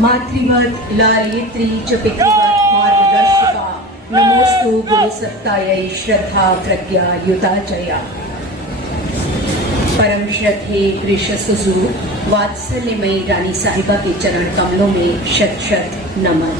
मातृवत् लालयित्री च पितृवत् मार्गदर्शिका नमोस्तु गुरुसत्तायै श्रद्धा प्रज्ञा युताचया। परम श्रद्धे कृष्ण वात्सल्यमयी रानी साहिबा के चरण कमलों में शत शत नमन।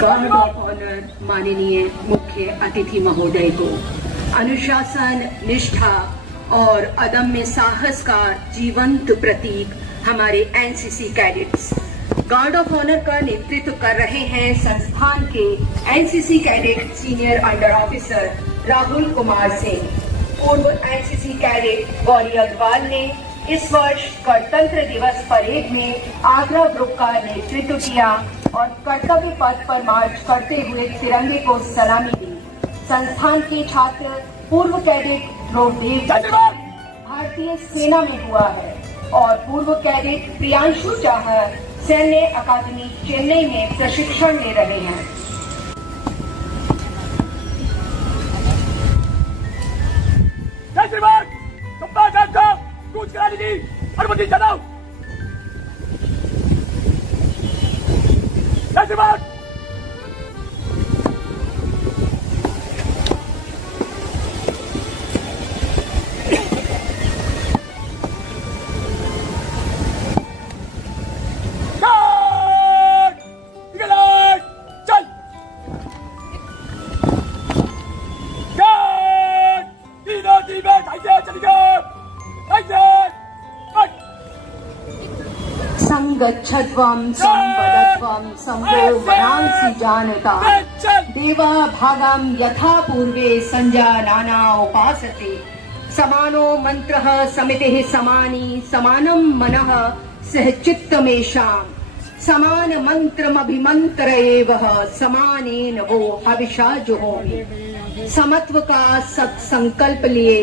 गार्ड ऑफ ऑनर माननीय मुख्य अतिथि महोदय को अनुशासन, निष्ठा और अदम्य साहस का जीवंत प्रतीक हमारे NCC cadets. Guard of honour का नेतृत्व कर रहे हैं संस्थान के NCC cadet senior under officer Rahul Kumar Singh. पूर्व एनसीसी कैडेट गौरी अग्रवाल ने इस वर्ष गणतंत्र दिवस परेड में आगरा ग्रुप का नेतृत्व किया और कर्तव्य पथ पर मार्च करते हुए तिरंगे को सलामी दी। संस्थान के छात्र पूर्व कैडेट ध्रुवदेव भारतीय सेना में हुआ है और पूर्व कैडेट प्रियांशु चाहर सैन्य अकादमी चेन्नई में प्रशिक्षण ले रहे हैं। कूच करा दीजिए, अनुमति जनाओ। जय श्री राम। संगच्छध्वं संवदध्वं संभो वरांसि जानता देवा भागं यथा पूर्वे संजानाना उपासते समानो मंत्रः समितिः समानी समानं मनः सह चित्तमेषां समान मंत्रमभिमंत्र एवः समानेन वो हविषा जुहोमि। समत्व का सत्संकल्प लिए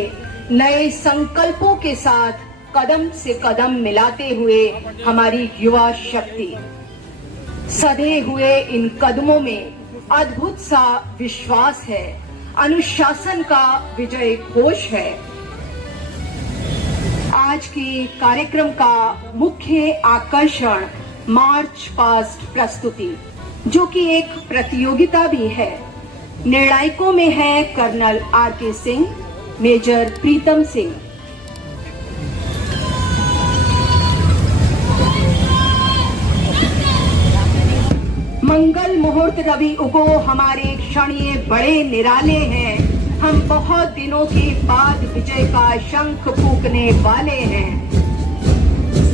नए संकल्पों के साथ कदम से कदम मिलाते हुए हमारी युवा शक्ति सधे हुए इन कदमों में अद्भुत सा विश्वास है, अनुशासन का विजय घोष है। आज के कार्यक्रम का मुख्य आकर्षण मार्च पास्ट प्रस्तुति, जो कि एक प्रतियोगिता भी है। निर्णायकों में है colonel R K. Singh, major Pritam Singh. मंगल मुहूर्त रवि उगो हमारे क्षण ये बड़े निराले हैं। हम बहुत दिनों के बाद विजय का शंख फूंकने वाले हैं।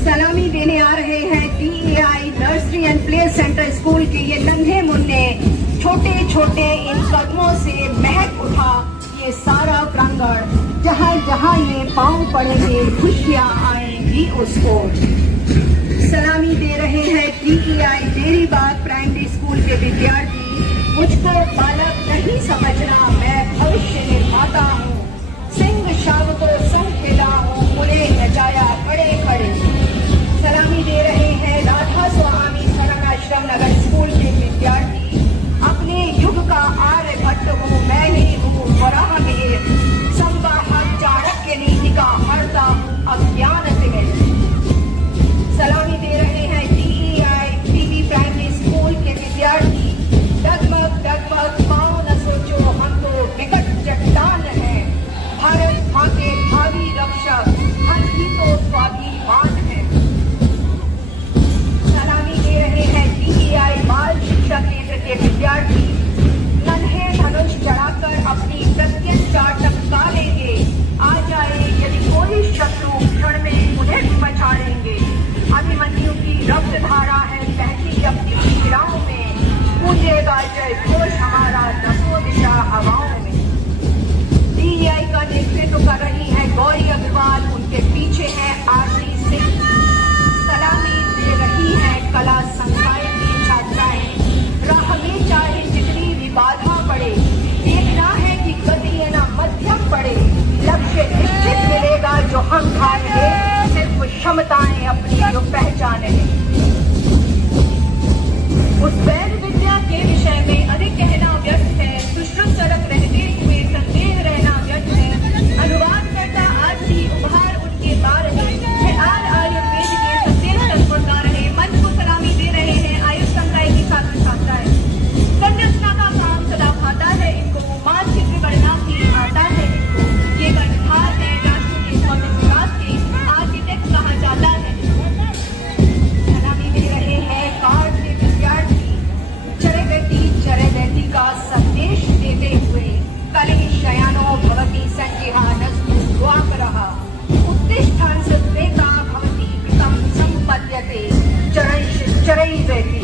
सलामी देने आ रहे हैं DEI nursery and play centre school के ये नन्हे मुन्ने छोटे छोटे इन कदमों से महक उठा ये सारा प्रांगण, जहाँ जहाँ ये पांव पड़ेंगे खुशियाँ आएंगी उसको। सलामी दे रहे हैं DEI डेरी बाग प्राइमरी स्कूल के विद्यार्थी। मुझको बालक नहीं समझना, मैं भविष्य निर्माता हूँ। सिंह शाम को संग खेला हूँ, उन्हें नचाया खड़े खड़े। सलामी दे रहे हैं राधा स्वामी शरण आश्रम नगर स्कूल के विद्यार्थी। अपने युग का आर्यभट्ट हूँ, मैं ही हूँ वराहमिहिर। संवाहक चाणक्य नीति का हरता हूँ अज्ञान से। सलामी दे रहे हैं DEI PB प्राइमरी स्कूल के विद्यार्थी। डगमग डगमग पाँव न सोचो, हम तो विकट चट्टान हैं। भारत माँ के भावी रक्षक, हम ही तो स्वाभिमान हैं। सलामी दे रहे हैं DEI बाल शिक्षा केंद्र के विद्यार्थी। नन्हे धनुष चढ़ाकर अपनी प्रत्यंचा टपका लेंगे। आ जाए यदि कोई शत्रु, क्षण में उन्हें भी पछाड़ेंगे। अभिमन्यु की रक्त धारा है बहती अपनी शिराओं में। गूंजेगा जय घोष हमारा दसों दिशा हवाओं में। DEI का नेतृत्व कर रही है गौरी अग्रवाल, उनके पीछे है आरती सिंह। सलामी दे रही है कला संकाय की छात्राएं। राह में चाहे जितनी भी बाधा पड़े, देखना है कि गति है ना मध्यम पड़े। लक्ष्य निश्चित मिलेगा जो हम खाएंगे, सिर्फ क्षमताएं अपनी जो पहचाने। उस वैध विद्या के विषय में अधिक कहना व्यर्थ है। सुश्रुत सड़क रहते हुए संदेह रहना व्यर्थ है। अनुवाद करता आज भी उपहार उनके गा रहे हैं। आयुर्वेद के सत्य तत्व गा रहे। मंच को सलामी दे रहे हैं आयुष संकाय की छात्र छात्राएं। संरचना का काम सदा खाता है इनको, मानचित्र गणना भी आता है इनको। ये गणधार है राष्ट्र के भौतिक विकास के, आर्किटेक्ट कहा जाता है। सलामी दे रहे हैं कार के विद्यार्थी। चरे बेटी का संदेश देते हुए कली शयानो भवती संजिहानस्तु द्वापरः उत्तिष्ठन् सत्वेता भवति कृतं संपद्यते चरैर्वेति।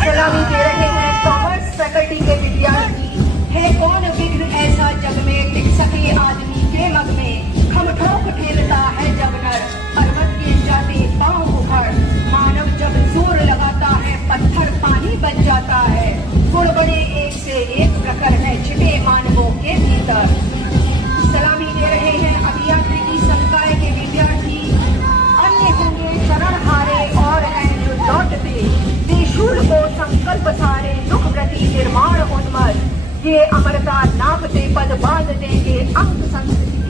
सलामी दे रहे हैं कॉमर्स फैकल्टी के विद्यार्थी। है कौन विघ्न ऐसा जग में, टिक सके आदमी के मग में। खम ठोक खेलता है जब नर, पर्वत के जाते पांव उखड़। मानव जब जोर लगाता है, पत्थर पानी बन जाता है। गुण बड़े एक से एक प्रखर है छिपे मानवों के भीतर। सलामी दे रहे हैं अभियांत्रिकी संकाय के विद्यार्थी। अन्य होंगे शरण हारे और हैं जो लौटते। त्रिशूल को संकल्प सारे, दुख प्रति निर्माण उन्मत्त। ये अमरता नापते पद बांध देंगे अंग संस्कृति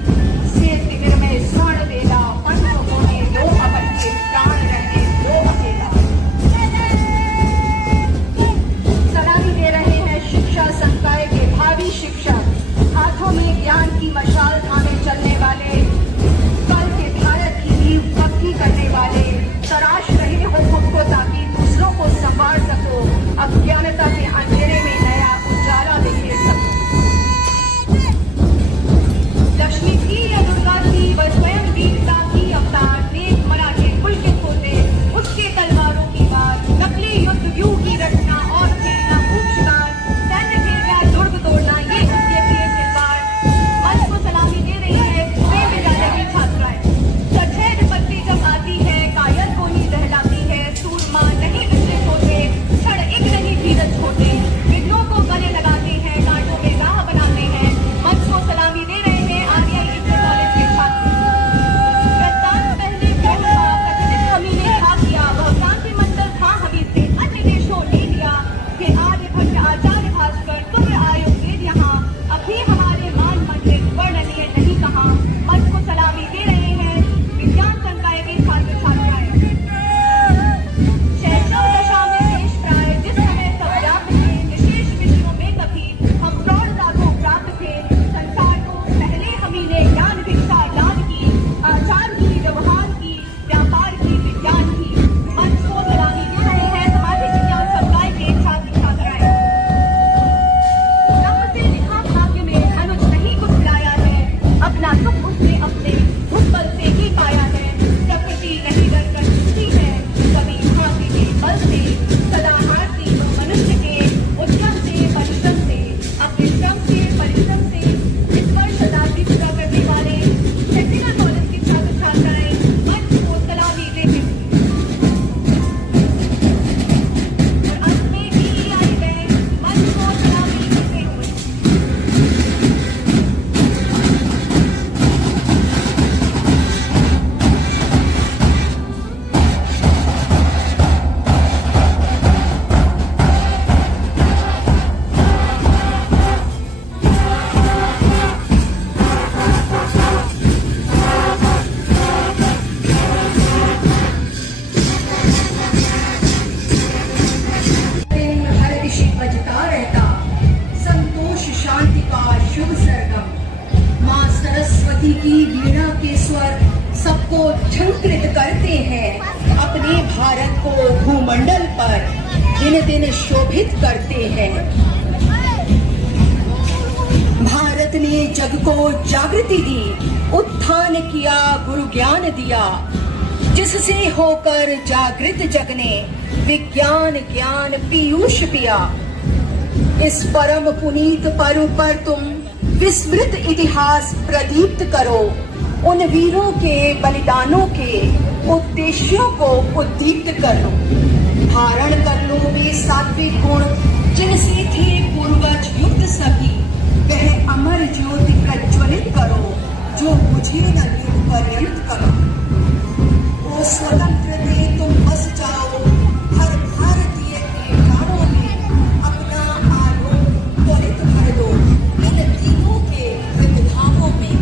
से। तिमिर में स्वर्ण देना पंथ होने दो, अगर के प्राण रहने दो अकेला। सलामी दे रहे हैं शिक्षा संकाय के भावी शिक्षक। हाथों में ज्ञान की मशाल थामे चलने वाले, कल के भारत की नींव पक्की करने वाले। तराश रहे हो खुद को ताकि दूसरों को संवार सको, अज्ञानता के अंधेरे में नया उजाला दिखे सको। लक्ष्मी की या दुर्गा की हैं, अपने भारत को भूमंडल पर दिन दिन शोभित करते हैं। भारत ने जग को जागृति दी, उत्थान किया, गुरु ज्ञान दिया, जिससे होकर जागृत जग ने विज्ञान ज्ञान पीयूष पिया। इस परम पुनीत पर्व पर तुम विस्मृत इतिहास प्रदीप्त करो, उन वीरों के बलिदानों के उद्देश्यों को उद्दीप्त करो। धारण कर लो वे सात्विक गुण जिनसे थे पूर्वज युक्त सभी, वह अमर ज्योति प्रज्वलित करो जो बुझे न युग पर्यंत करो। वो स्वतंत्र दे तुम बस जाओ हर भारतीय के प्राणों में, अपना आलोक त्वरित भर दो इन तीनों के विधानों में।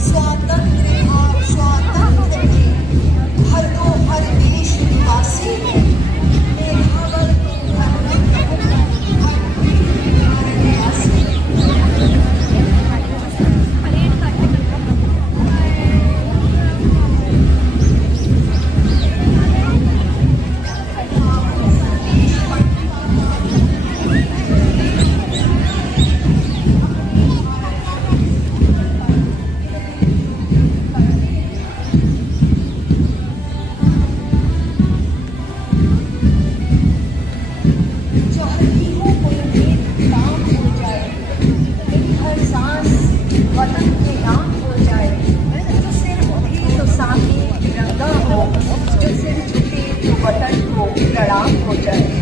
स्वातंत्र भाव स्वातंत्र में भर दो हर देश निवासी में, मेधावर तुम हर निवासी। वतन के नाम हो जाए, जो सिर उठे तो सामने तिरंगा हो, जो सिर झुके तो वतन को प्रणाम हो जाए।